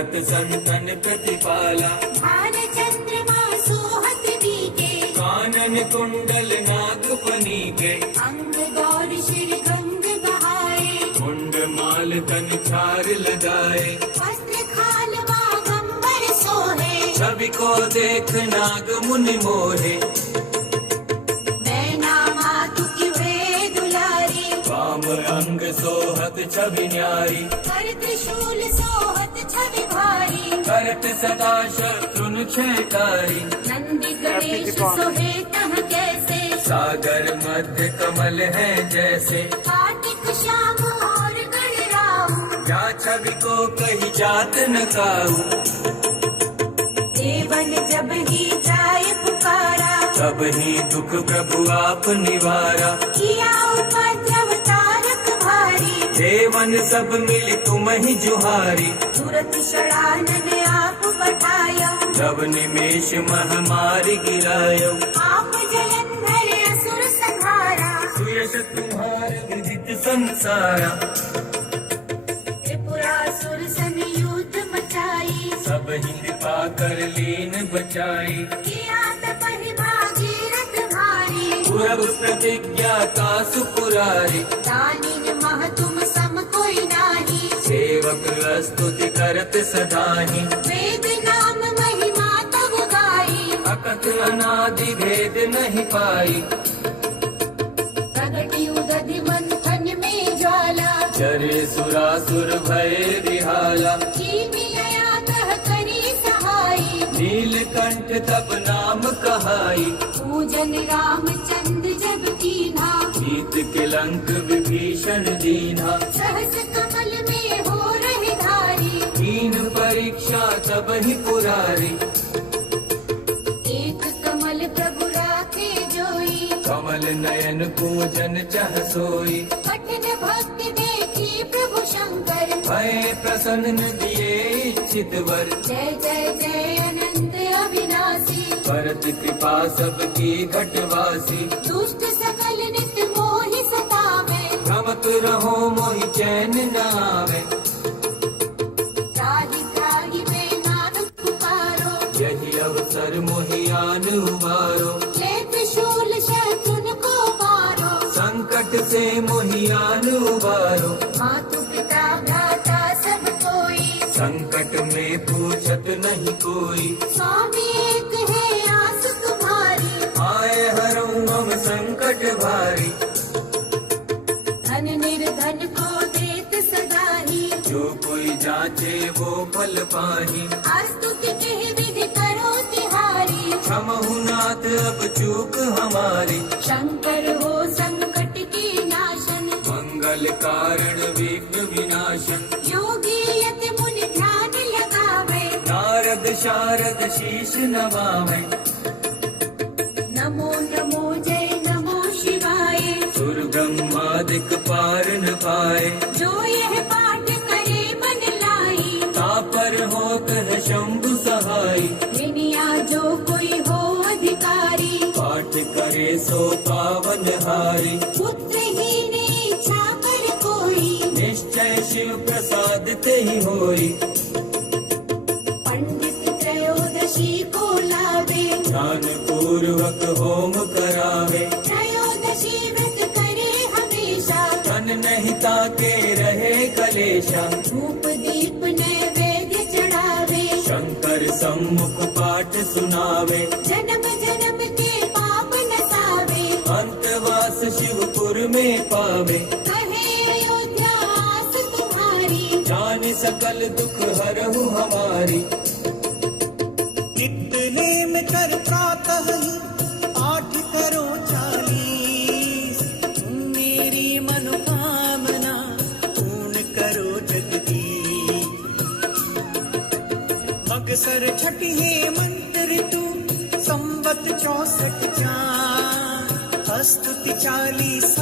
करत संतन प्रतिपाला। भाल चंद्रमा सोहत दीके, कानन कुंडल नाग फनीके, अंग गौर शिर गंग बहाए। मुंड माल तन छार लगाए, वस्त्र खाल बागंबर सोहे। छवि को देख नाग मुनि मोहे। मैना मातु की वे दुलारी, वाम अंग सोहत छवि न्यारी। कर त्रिशूल सोहत छवि भारी। करत सदा शत्रुन छयकारी, नंदी गणेश सोहे तह कैसे। सागर मध्य कमल है जैसे। कार्तिक श्याम और गणराऊ, क्या छवि को कही जात न काऊ। देवन जब ही जाय पुकारा, तब ही दुख प्रभु आप निवारा। किया उपद्रव तारक भारी। देवन सब मिल तुम ही जुहारी। तुरत षडानन आप पठायो, जब निमेष महामारी गिरायो। आप जलंधर असुर संहारा। सुयश तुम्हार विदित संसारा। त्रिपुरासुर सन युद्ध मचाई, सब ही कृपा कर लीन बचाई। किया तपहि भागीरथ भारी। पूरब प्रतिज्ञा का सुपुरारी। दानिन मह तुम सम कोई नाही, सेवक स्तुति करत सदाहि। वेद नाम महिमा तब गाई। अकथ अनादि भेद नहीं पाई। प्रगति उदधि मंथन में ज्वाला, चरे सुरासुर भय विहाला। जीवी लया तह करी सहाई। नीलकंठ तब नाम कहाई। पूजन रामचंद्र जब कीन्हा, नीत के लंक विभीषण दीन्हा। सहस कमल में हो रहे धारी। कीन परीक्षा तब ही पुरारी। एक कमल प्रभु राखे जोई, कमल नयन पूजन चह सोई। कठिन भक्ति देखी प्रभु शंकर। भय प्रसन्न दिए इच्छित वर। जय जय जय अनंत अविनाशी। भरत कृपा सबकी घटवासी। दुष्ट सकल नित मोहि सतावे, भ्रमत रहो मोहि चैन न आवे। त्राहि त्राहि में नाथ पुकारो, यही अवसर मोहि आन उबारो। ले त्रिशूल शत्रुन को मारो। संकट से मोहि आन उबारो। मातु पिता भ्राता सब कोई, संकट में पूछत नहीं कोई। स्वामी एक है आस तुम्हारी। आए हरऊं हम संकट भारी। धन निर्धन को देत सदा ही, जो कोई जाचे वो फल पाही। स्तुति के विधि करो तिहारी। क्षमहु नाथ अब चूक हमारी। शंकर हो संकट की नाशन, मंगल कारण विघ्न विनाशन। योगी यति मुनि ध्यान लगावे। नारद शारद शीश नवावे। नमो नमो जय नमो शिवाय। सुर ब्रह्मादिक पार न पाए। जो यह पाठ करे मन लाई, तापर होत है शंभु सहाय। दुनिया जो कोई हो अधिकारी। पाठ करे सो पावन हारी। पुत्रहीन इच्छा कर कोई, निश्चय शिव प्रसाद ते ही होई। पंडित त्रयोदशी को लावे, ध्यान पूर्वक होम करावे। त्रयोदशी व्रत करे हमेशा। तन नहीं ताके रहे कलेशा। धूप दीप नैवेद्य चढ़ावे, शंकर सम्मुख पाठ सुनावे। जन्म जन्म के पाप नसावे। अंतवास शिवपुर में पावे। कहे अयोध्या आस तुम्हारी, जान सकल दुख हरहु हमारी। इतने में कर प्रातः ही पाठ करो 40। मेरी मनोकामना पूर्ण करो जगदीश। मगसर छठिये मंत्र ऋतु संवत 64 चार। स्तुति 40